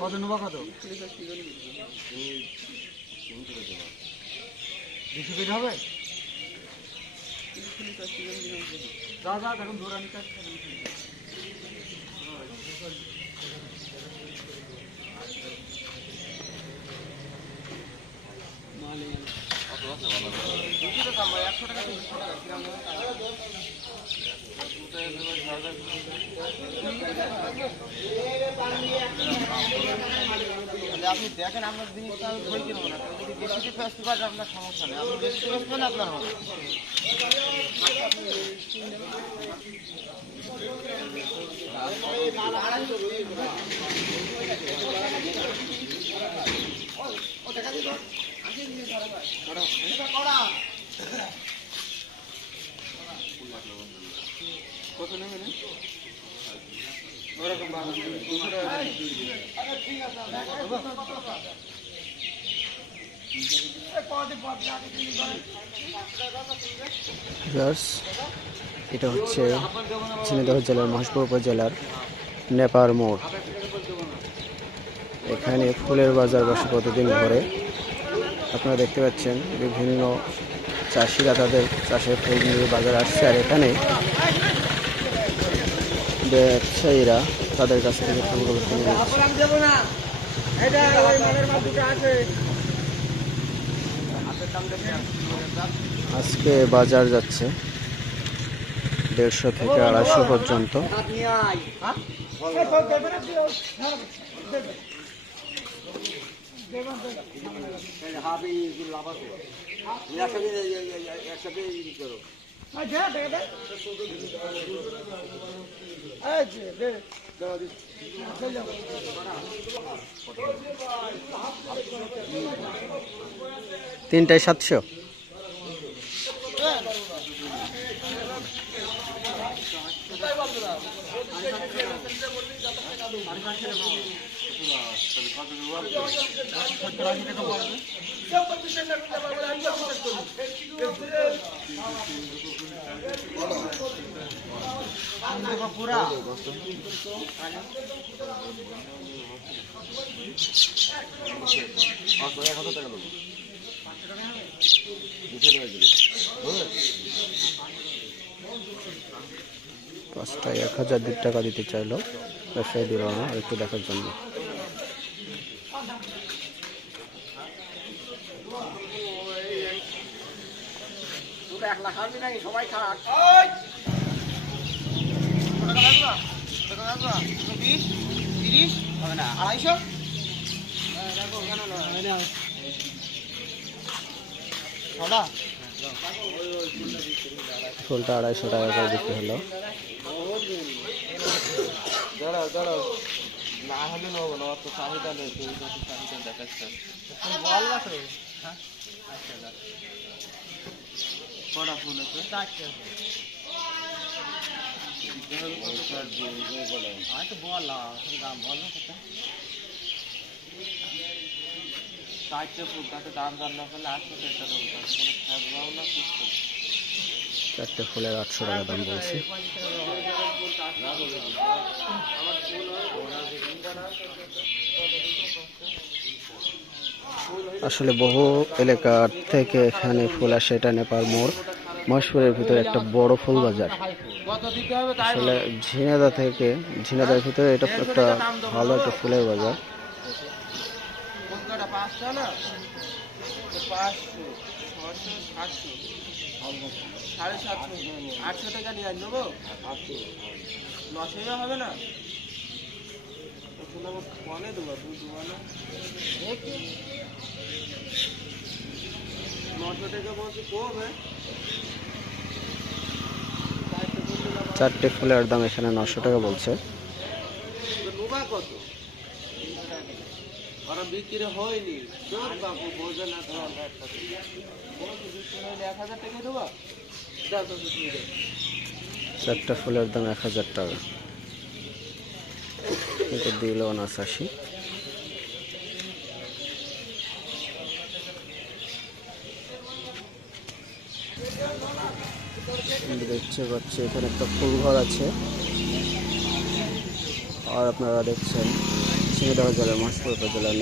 কত নেবা কত 200 কেজি হবে যা যা দেখুন ধরানি কাজ আপনি দেখেন আপনার জিনিসটা আমি ধরে কিনবো না যদি বেশি ফেসতে পারেন আপনার সমস্যা নেই আপনি বেশি ফেসবেন আপনার হবে কত নেবে না ওরকম এটা হচ্ছে ঝিনাইদহ জেলার মহেশপুর উপজেলার নেপার মোড়। এখানে ফুলের বাজার বসে প্রতিদিন ঘরে। আপনারা দেখতে পাচ্ছেন বিভিন্ন চাষিরা তাদের চাষের ফুল নিয়ে বাজার আসছে, আর এখানে ব্যবসায়ীরা তাদের কাছ থেকে ফুলগুলো কিনে নিচ্ছে। আজকে বাজার যাচ্ছে 150 থেকে 250 পর্যন্ত। তিনটায় 700। পুরা পাঁচটায় 1002 টাকা দিতে চাইলো ব্যবসায়ী দিল না, একটু দেখার জন্য। সবাই খাক 30 হবে না 250 ফুলটা 250 টাকা করে বিক্রি হলো। দাঁড়াও দাঁড়াও না হলে নেবো না, অত চাহিদা নেই, চাহিদা দেখাচ্ছে কটা ফুল আছে? 4টে। ফুল তাতে দাম দাম না করলে 800 টাকা দেবো, তাতে কোনো খাওয়াও না কিছু। 4টে ফুলের 800 টাকা দাম বলছে। আসলে বহু এলাকা থেকে এখানে ফুল আসে। এটা নেপার মোড়, মহেশপুরের ভিতরে একটা বড় ফুল বাজার। আসলে ঝিনাইদহের ভিতরে এটা একটা ভালো একটা ফুলের বাজার। হবে না কনে দেবো 900 টাকা বলছি কবে। 4টে ফুলের দাম এখানে 900 টাকা বলছে। কত বিক্রি হয়নি বাবু বোঝে না, 1000 টাকা দেবো। 4টা ফুলের দাম 1000 টাকা, কিন্তু দিল 79। আমি দেখতে পাচ্ছি এখানে একটা ফুল ঘর আছে। আর আপনারা দেখছেন ঝিনাইদহ জেলার মহেশপুর উপজেলার